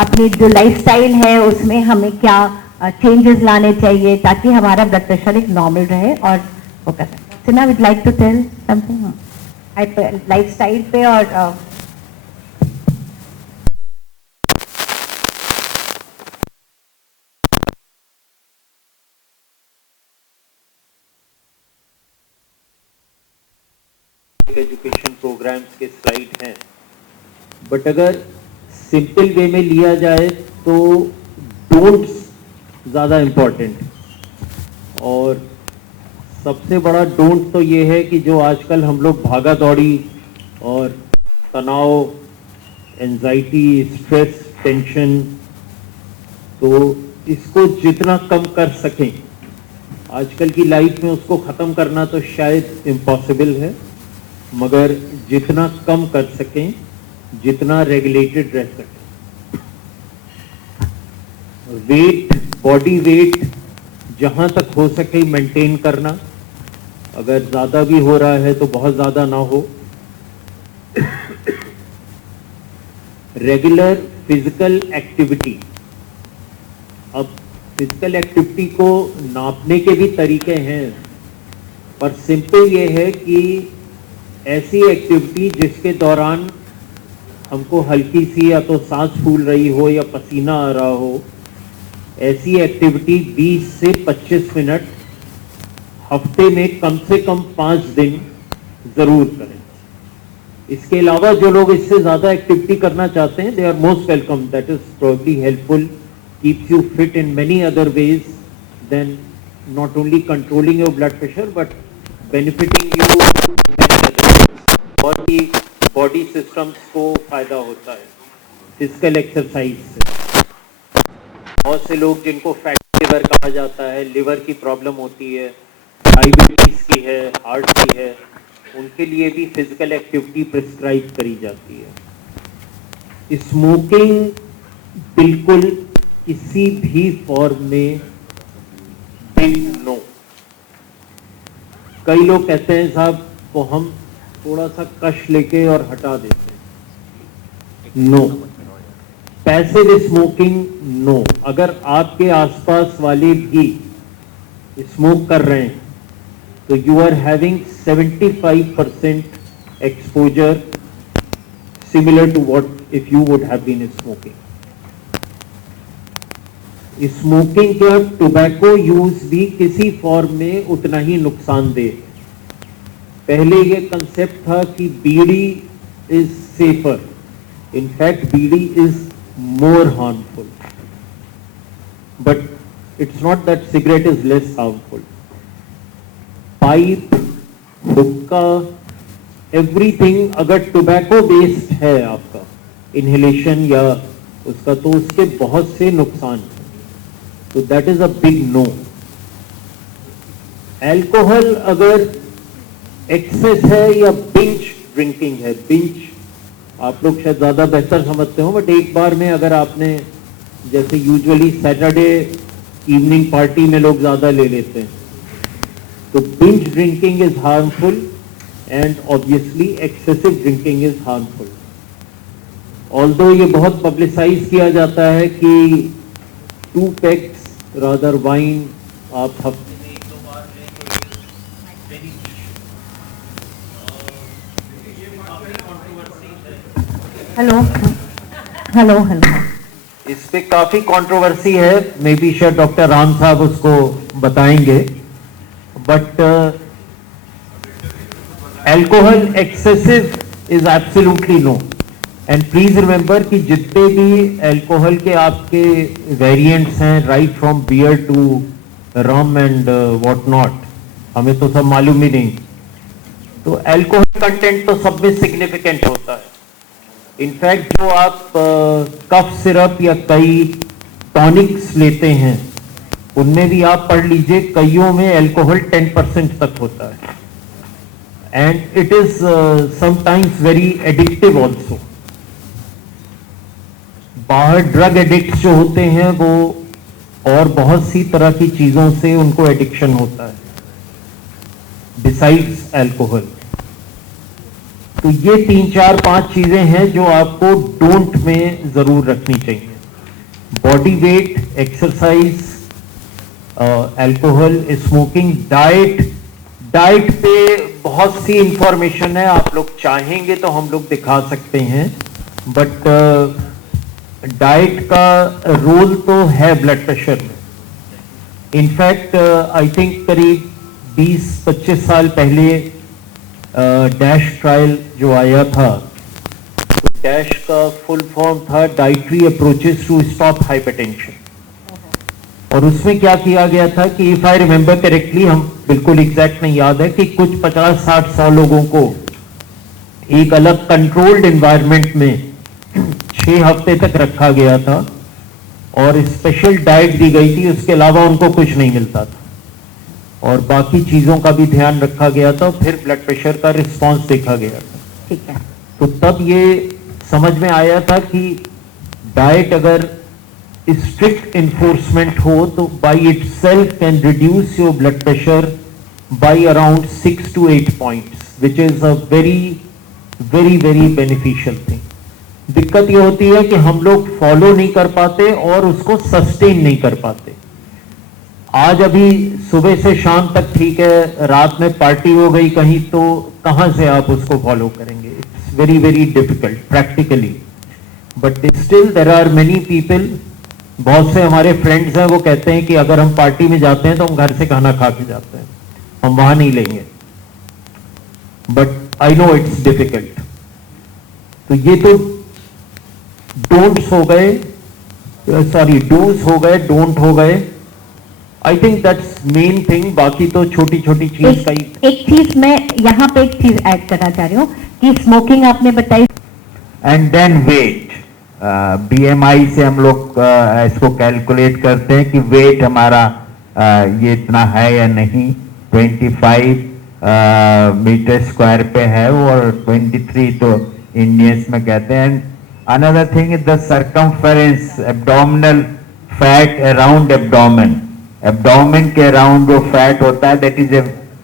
अपनी जो लाइफस्टाइल है उसमें हमें क्या चेंजेस लाने चाहिए ताकि हमारा ब्लड प्रेशर एक नॉर्मल रहे और वो कर सकें? Sinha, would like to tell something lifestyle पे और एजुकेशन प्रोग्राम्स के स्लाइड हैं, बट अगर सिंपल वे में लिया जाए तो डोंट्स ज़्यादा इम्पोर्टेंट, और सबसे बड़ा डोंट तो ये है कि जो आजकल हम लोग भागा दौड़ी और तनाव, एंजाइटी, स्ट्रेस, टेंशन, तो इसको जितना कम कर सकें आजकल की लाइफ में, उसको ख़त्म करना तो शायद इम्पॉसिबल है, मगर जितना कम कर सकें, जितना रेगुलेटेड रह सकें। वेट, बॉडी वेट जहां तक हो सके मेंटेन करना, अगर ज़्यादा भी हो रहा है तो बहुत ज़्यादा ना हो। रेगुलर फिजिकल एक्टिविटी, अब फिजिकल एक्टिविटी को नापने के भी तरीके हैं, पर सिंपल ये है कि ऐसी एक्टिविटी जिसके दौरान हमको हल्की सी या तो सांस फूल रही हो या पसीना आ रहा हो, ऐसी एक्टिविटी 20 से 25 मिनट हफ्ते में कम से कम 5 दिन ज़रूर करें। इसके अलावा जो लोग इससे ज़्यादा एक्टिविटी करना चाहते हैं, they are most welcome, that is probably helpful, keeps you fit in many other ways then not only controlling your blood pressure but benefiting you और भी बॉडी सिस्टम्स को फायदा होता है फिजिकल एक्सरसाइज से। बहुत से लोग जिनको फैटी लिवर कहा जाता है, लिवर की प्रॉब्लम होती है, डायबिटीज की है, हार्ट की है, उनके लिए भी फिजिकल एक्टिविटी प्रिस्क्राइब करी जाती है। स्मोकिंग बिल्कुल किसी भी फॉर्म में बिग नो। कई लोग कहते हैं साहब तो हम थोड़ा सा कश लेके और हटा देते हैं, नो। Passive smoking, no. अगर आपके आसपास वाले भी स्मोक कर रहे हैं तो you are having 75% exposure similar to what if you would have been smoking. Smoking का टोबैको यूज भी किसी फॉर्म में उतना ही नुकसानदेह। पहले ये कंसेप्ट था कि bidi is safer, in fact bidi is more harmful, but it's not that cigarette is less harmful. Pipe, hookah, everything अगर टोबैको बेस्ड है आपका इनहेलेशन या उसका, तो उसके बहुत से नुकसान हैं, तो that is a big no. Alcohol अगर एक्सेस है या बिंज ड्रिंकिंग है, बिंज आप लोग शायद ज़्यादा बेहतर समझते हो, बट एक बार में अगर आपने, जैसे यूजुअली सैटरडे इवनिंग पार्टी में लोग ज़्यादा ले लेते हैं, तो binge drinking is harmful and obviously excessive drinking is harmful. Although ये बहुत पब्लिसाइज किया जाता है कि 2 पैक्स रादर वाइन आप हफ्ते में 1-2 बार हेलो हेलो हेलो इस पे काफी कंट्रोवर्सी है, मे बी शायद डॉक्टर राम साहब उसको बताएंगे, but alcohol excessive is absolutely no. And please remember कि जितने भी अल्कोहल के आपके वेरिएंट्स हैं, right from beer to rum and what not, हमें तो सब मालूम ही नहीं, तो अल्कोहल कंटेंट तो सब में सिग्निफिकेंट होता है। इनफैक्ट जो आप कफ सिरप या कई टॉनिक्स लेते हैं उनमें भी आप पढ़ लीजिए, कईयों में अल्कोहल 10% तक होता है, and it is sometimes very addictive also. बाहर ड्रग एडिक्ट्स जो होते हैं वो और बहुत सी तरह की चीजों से उनको एडिक्शन होता है बिसाइड्स अल्कोहल। तो ये 3, 4, 5 चीजें हैं जो आपको डोंट में जरूर रखनी चाहिए। Body weight, exercise, alcohol, smoking, diet पे बहुत सी इंफॉर्मेशन है, आप लोग चाहेंगे तो हम लोग दिखा सकते हैं, बट डाइट का रोल तो है ब्लड प्रेशर में। इनफैक्ट आई थिंक करीब 20-25 साल पहले डैश ट्रायल जो आया था, तो डैश का फुल फॉर्म था dietary approaches to stop hypertension, और उसमें क्या किया गया था कि इफ आई रिमेंबर करेक्टली, हम बिल्कुल एग्जैक्ट नहीं याद है, कि कुछ 50, 60, 100 लोगों को एक अलग कंट्रोल्ड एनवायरनमेंट में 6 हफ्ते तक रखा गया था और स्पेशल डाइट दी गई थी, उसके अलावा उनको कुछ नहीं मिलता था, और बाकी चीजों का भी ध्यान रखा गया था, फिर ब्लड प्रेशर का रिस्पांस देखा गया था। ठीक है। तो तब ये समझ में आया था कि डाइट अगर स्ट्रिक्ट इन्फोर्समेंट हो तो by itself can reduce your blood pressure by around 6 to 8 points, which is a very very very beneficial thing. दिक्कत ये होती है कि हम लोग फॉलो नहीं कर पाते और उसको सस्टेन नहीं कर पाते। आज अभी सुबह से शाम तक ठीक है, रात में पार्टी हो गई कहीं, तो कहां से आप उसको फॉलो करेंगे? It's very very difficult practically, but still there are many people, बहुत से हमारे फ्रेंड्स हैं, वो कहते हैं कि अगर हम पार्टी में जाते हैं तो हम घर से खाना खा के जाते हैं, हम वहां नहीं लेंगे, but I know it's difficult. तो ये तो डोंट्स हो गए, सॉरी डूज हो गए, डोंट हो गए। I think that's main thing, बाकी तो छोटी छोटी चीज का ही। एक चीज मैं यहाँ पे एक चीज ऐड करना चाह रही हूँ कि स्मोकिंग आपने बताई, एंड देन वेट, बीएमआई से हम लोग इसको कैलकुलेट करते हैं कि वेट हमारा ये इतना है या नहीं। 25 मीटर स्क्वायर पे है वो, और 23 तो इंडियंस में कहते हैं। Another thing is the circumference abdominal fat around abdomen, abdomen के अराउंड जो फैट होता है that is a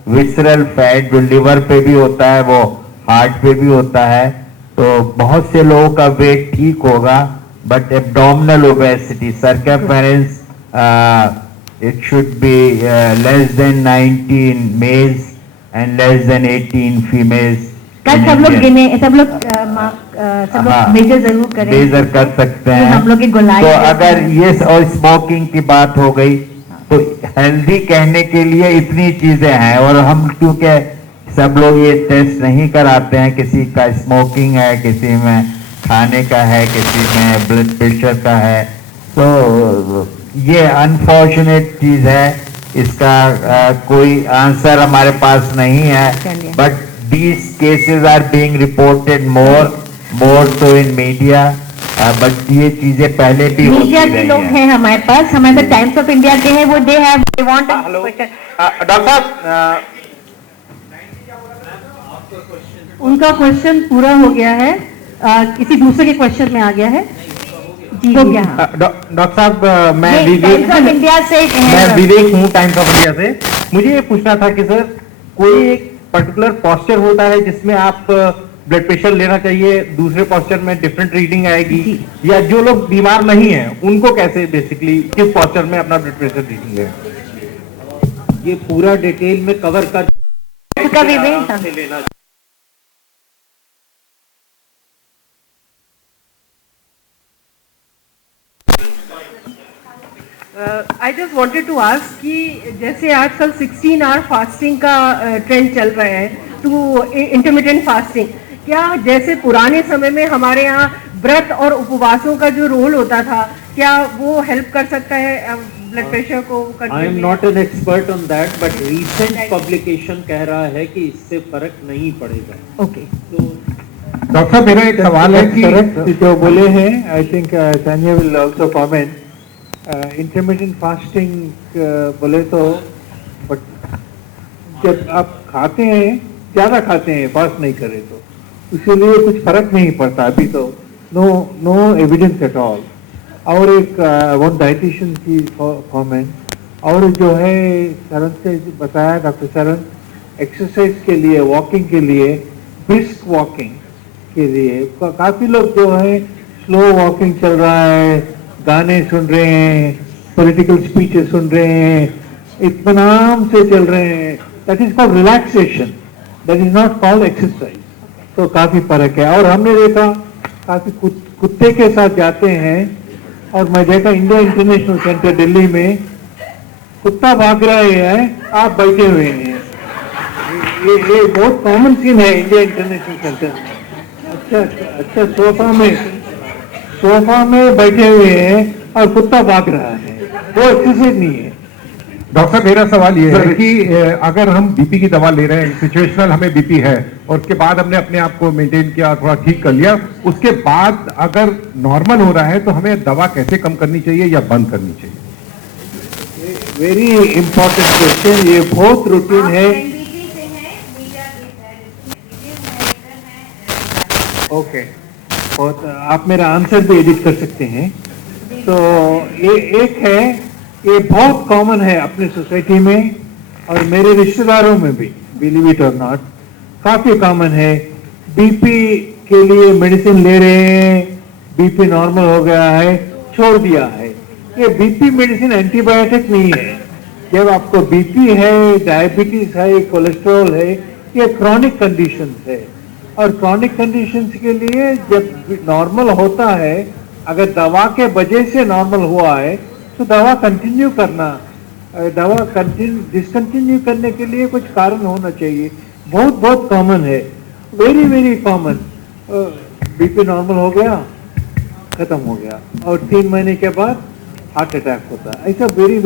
visceral fat, जो लिवर पे भी होता है, वो हार्ट पे भी होता है। तो बहुत से लोगों का वेट ठीक होगा, but abdominal obesity, circumference, it should be less than 19 males and less than 18 females. कल सब लोग गिने, सब लोग मेजर जरूर करें, मेजर कर सकते हैं हम लोग की गोलाई। तो अगर ये और स्मोकिंग की बात हो गई तो हेल्दी कहने के लिए इतनी चीजें हैं, और हम क्योंकि सब लोग ये टेस्ट नहीं कराते हैं, किसी का स्मोकिंग है, किसी में खाने का है, किसी में ब्लड प्रेशर का है, तो ये अनफॉर्चुनेट चीज है, इसका कोई आंसर हमारे पास नहीं है। But these cases are being reported more so in media, but ये चीजें पहले भी होती मीडिया के लोग हैं हमारे पास, हमारे साथ टाइम्स ऑफ इंडिया के हैं, वो they have they want doctor साहब, उनका क्वेश्चन पूरा हो गया है, किसी दूसरे के क्वेश्चन में आ गया है जी। हो गया। डॉक्टर साहब, मैं टाइम्स ऑफ इंडिया से मैं विवेक हूँ, टाइम्स ऑफ इंडिया से। मुझे ये पूछना था कि सर, कोई एक पर्टिकुलर पॉस्चर होता है जिसमें आप ब्लड प्रेशर लेना चाहिए, दूसरे पॉस्चर में डिफरेंट रीडिंग आएगी, या जो लोग बीमार नहीं हैं उनको कैसे बेसिकली किस पॉस्चर में अपना ब्लड प्रेशर रीडिंग है? ये पूरा डिटेल में कवर कर Vivek I just wanted to ask कि जैसे आजकल 16 आवर फास्टिंग का ट्रेंड चल रहा है टू इंटरमिटेंट फास्टिंग, क्या जैसे पुराने समय में हमारे यहाँ व्रत और उपवासों का जो रोल होता था, क्या वो हेल्प कर सकता है ब्लड प्रेशर को control? I am not an expert on that, but recent publication कह रहा है कि इससे फर्क नहीं पड़ेगा। ओके, तो डॉक्टर साहब मेरा एक सवाल है कि Correct, जो बोले हैं, I think Tania will also comment. Intermittent fasting बोले तो, बट जब आप खाते हैं, ज्यादा खाते हैं, फास्ट नहीं करे तो इसीलिए कुछ फर्क नहीं पड़ता अभी तो। No evidence at all. और एक वन डाइटिशियन की कमेंट, और जो है शरण से बताया डॉक्टर शरण, एक्सरसाइज के लिए, वॉकिंग के लिए, ब्रिस्क वॉकिंग के लिए काफी लोग जो है स्लो वॉकिंग चल रहा है, गाने सुन रहे हैं, पॉलिटिकल स्पीचेस सुन रहे हैं, इत्मीनान से चल रहे हैं। That is called relaxation, that is not called exercise. तो काफी फर्क है। और हमने देखा काफी कुत्ते के साथ जाते हैं, और मैं देखा इंडिया इंटरनेशनल सेंटर दिल्ली में कुत्ता भाग रहे हैं, आप बैठे हुए हैं। ये बहुत कॉमन सीन है इंडिया इंटरनेशनल सेंटर में। अच्छा सोफा में बैठे हुए हैं और कुत्ता भाग रहा है, वो एक्सरसाइज नहीं है। डॉक्टर साहब मेरा सवाल ये है कि अगर हम बीपी की दवा ले रहे हैं, सिचुएशनल हमें बीपी है, और उसके बाद हमने अपने आप को मेंटेन किया, थोड़ा ठीक कर लिया, उसके बाद अगर नॉर्मल हो रहा है तो हमें दवा कैसे कम करनी चाहिए या बंद करनी चाहिए? वेरी इंपॉर्टेंट क्वेश्चन, ये बहुत रूटीन है। ओके, और आप मेरा आंसर भी एडिट कर सकते हैं। तो ये एक है, ये बहुत कॉमन है अपने सोसाइटी में और मेरे रिश्तेदारों में भी, बिलीव इट और नॉट, काफी कॉमन है। बीपी के लिए मेडिसिन ले रहे हैं, बीपी नॉर्मल हो गया है, छोड़ दिया है। ये बीपी मेडिसिन एंटीबायोटिक नहीं है। जब आपको बीपी है, डायबिटीज है, कोलेस्ट्रॉल है, ये क्रॉनिक कंडीशन है। और क्रॉनिक कंडीशंस के लिए जब नॉर्मल होता है, अगर दवा के वजह से नॉर्मल हुआ है तो दवा कंटिन्यू करना, दवा डिसकंटिन्यू करने के लिए कुछ कारण होना चाहिए। बहुत कॉमन है, वेरी कॉमन। बीपी नॉर्मल हो गया, खत्म हो गया, और 3 महीने के बाद हार्ट अटैक होता है। ऐसा वेरी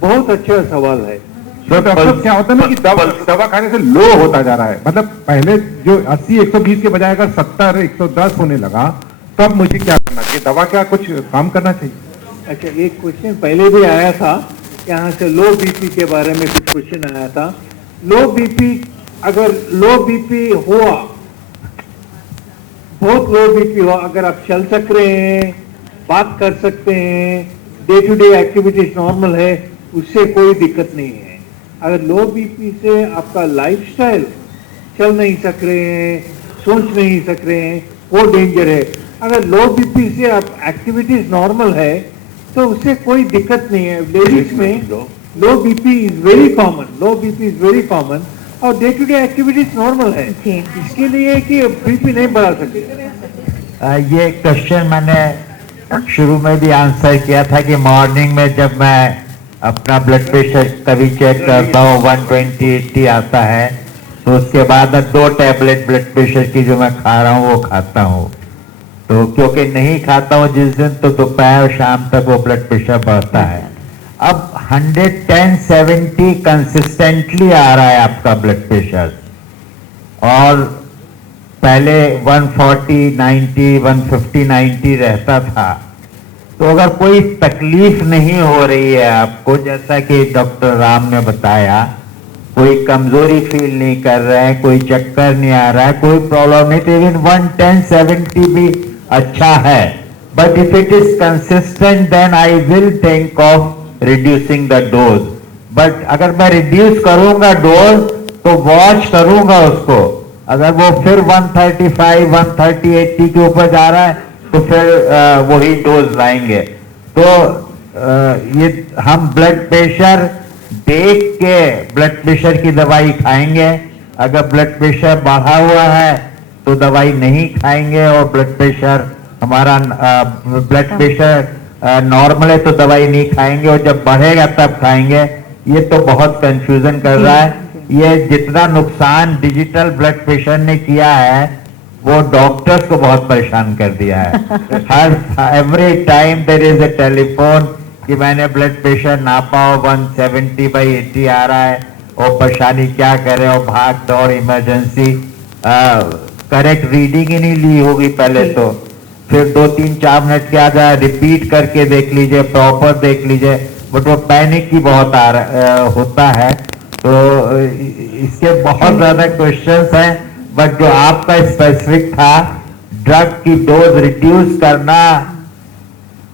बहुत अच्छा सवाल है। तो डॉक्टर क्या होता है ना कि दवा खाने से लो होता जा रहा है, मतलब पहले जो 80-120 के बजाय अगर 70-110 होने लगा, तब मुझे क्या करना चाहिए? दवा क्या कुछ काम करना चाहिए? अच्छा, एक क्वेश्चन पहले भी आया था, यहाँ से लो बीपी के बारे में कुछ क्वेश्चन आया था। लो बीपी, अगर लो बीपी हुआ, बहुत लो बीपी हुआ, अगर आप चल सक रहे हैं, बात कर सकते हैं, day to day activities normal है, उससे कोई दिक्कत नहीं है। अगर लो बीपी से आपका लाइफस्टाइल, चल नहीं सक रहे हैं, सोच नहीं सक रहे हैं, वो डेंजर है। अगर लो बीपी से आप एक्टिविटीज नॉर्मल है तो उससे कोई दिक्कत नहीं है। लेडीज में low BP is very common, और day to day activities normal है, इसके लिए कि बीपी नहीं बढ़ा सकते। ये क्वेश्चन मैंने शुरू में भी आंसर किया था कि मॉर्निंग में जब मैं अपना ब्लड प्रेशर कभी चेक करता हूँ 120/80 आता है, तो उसके बाद 2 टैबलेट ब्लड प्रेशर की जो मैं खा रहा हूँ वो खाता हूँ। तो क्योंकि नहीं खाता हूँ जिस दिन, तो दोपहर शाम तक वो ब्लड प्रेशर बढ़ता है। अब 110/70 कंसिस्टेंटली आ रहा है आपका ब्लड प्रेशर, और पहले 140/90, 150/90 रहता था। तो अगर कोई तकलीफ नहीं हो रही है आपको, जैसा कि डॉक्टर राम ने बताया, कोई कमजोरी फील नहीं कर रहे हैं, कोई चक्कर नहीं आ रहा है, कोई प्रॉब्लम नहीं, तो इवन 110/70 भी अच्छा है। But if it is consistent then I will think of reducing the dose. But अगर मैं रिड्यूस करूंगा डोज तो वॉच करूंगा उसको। अगर वो फिर 135, 130/80 के ऊपर जा रहा है तो फिर वही डोज लाएंगे। तो ये हम ब्लड प्रेशर देख के ब्लड प्रेशर की दवाई खाएंगे। अगर ब्लड प्रेशर बढ़ा हुआ है तो दवाई नहीं खाएंगे, और ब्लड प्रेशर नॉर्मल है तो दवाई नहीं खाएंगे और जब बढ़ेगा तब खाएंगे, ये तो बहुत कंफ्यूजन कर रहा है। ये जितना नुकसान डिजिटल ब्लड प्रेशर ने किया है वो डॉक्टर्स को बहुत परेशान कर दिया है। हर every time there is a telephone कि मैंने ब्लड प्रेशर नापा हो 170/80 आ रहा है और परेशानी क्या करे, और भाग दौड़ इमरजेंसी, करेक्ट रीडिंग ही नहीं ली होगी पहले तो, फिर 2-3-4 मिनट के आ जाए, रिपीट करके देख लीजिए, प्रॉपर देख लीजिए, बट वो पैनिक ही बहुत होता है। तो इसके बहुत ज्यादा क्वेश्चंस हैं, बट जो आपका स्पेसिफिक था ड्रग की डोज रिड्यूस करना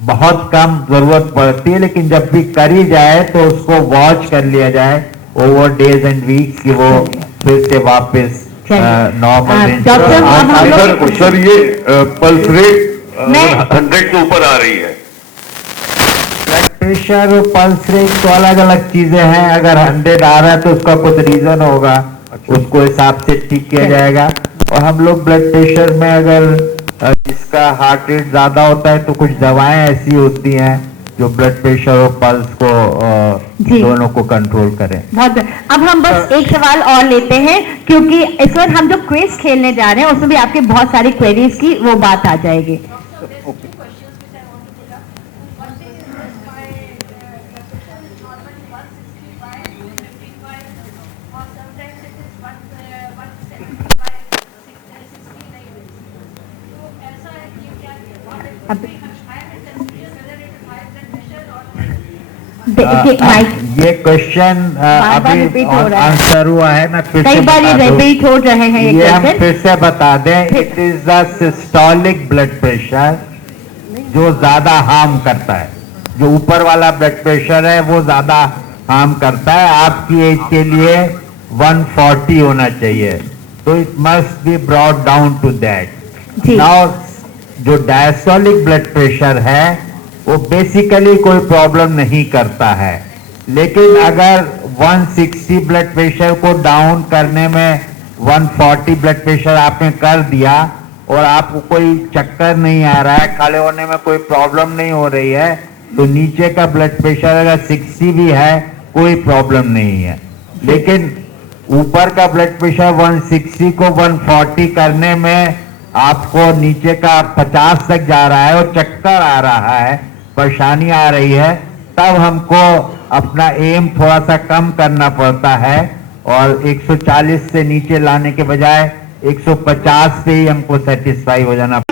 बहुत कम जरूरत पड़ती है, लेकिन जब भी करी जाए तो उसको वॉच कर लिया जाए ओवर डेज एंड वीक्स कि वो फिर से वापस नॉर्मल। डॉक्टर अब हम लोग सर ये पल्स रेट मैं- 100 के ऊपर आ रही है। ब्लड प्रेशर और पल्स रेट तो अलग अलग चीजें हैं। अगर 100 आ रहा है तो उसका कुछ रीजन होगा, उसको हिसाब से ठीक किया जाएगा। और हम लोग ब्लड प्रेशर में अगर जिसका हार्ट रेट ज्यादा होता है तो कुछ दवाएं ऐसी होती हैं जो ब्लड प्रेशर और पल्स को जी। दोनों को कंट्रोल करें। बहुत अब हम बस एक सवाल और लेते हैं, क्योंकि इस वक्त हम जो क्विज खेलने जा रहे हैं उसमें भी आपके बहुत सारी क्वेरीज की वो बात आ जाएगी। ये क्वेश्चन बार अभी repeat हो रहा है। आंसर हुआ है, मैं फिर कई से बार ये बता दूं। रिपीट हो रहे हैं ये ये हम क्वेश्चन। फिर से बता दें, it is the systolic blood pressure जो ज्यादा हार्म करता है। जो ऊपर वाला ब्लड प्रेशर है वो ज्यादा हार्म करता है। आपकी एज के लिए 140 होना चाहिए, तो it must be brought down to that. जी। नाउ जो डायस्टोलिक ब्लड प्रेशर है वो बेसिकली कोई प्रॉब्लम नहीं करता है, लेकिन अगर 160 ब्लड प्रेशर को डाउन करने में 140 ब्लड प्रेशर आपने कर दिया और आपको कोई चक्कर नहीं आ रहा है, खड़े होने में कोई प्रॉब्लम नहीं हो रही है, तो नीचे का ब्लड प्रेशर अगर 60 भी है कोई प्रॉब्लम नहीं है। लेकिन ऊपर का ब्लड प्रेशर 160 को 140 करने में आपको नीचे का 50 तक जा रहा है और चक्कर आ रहा है, परेशानी आ रही है, तब हमको अपना एम थोड़ा सा कम करना पड़ता है और 140 से नीचे लाने के बजाय 150 से ही हमको सेटिस्फाई हो जाना।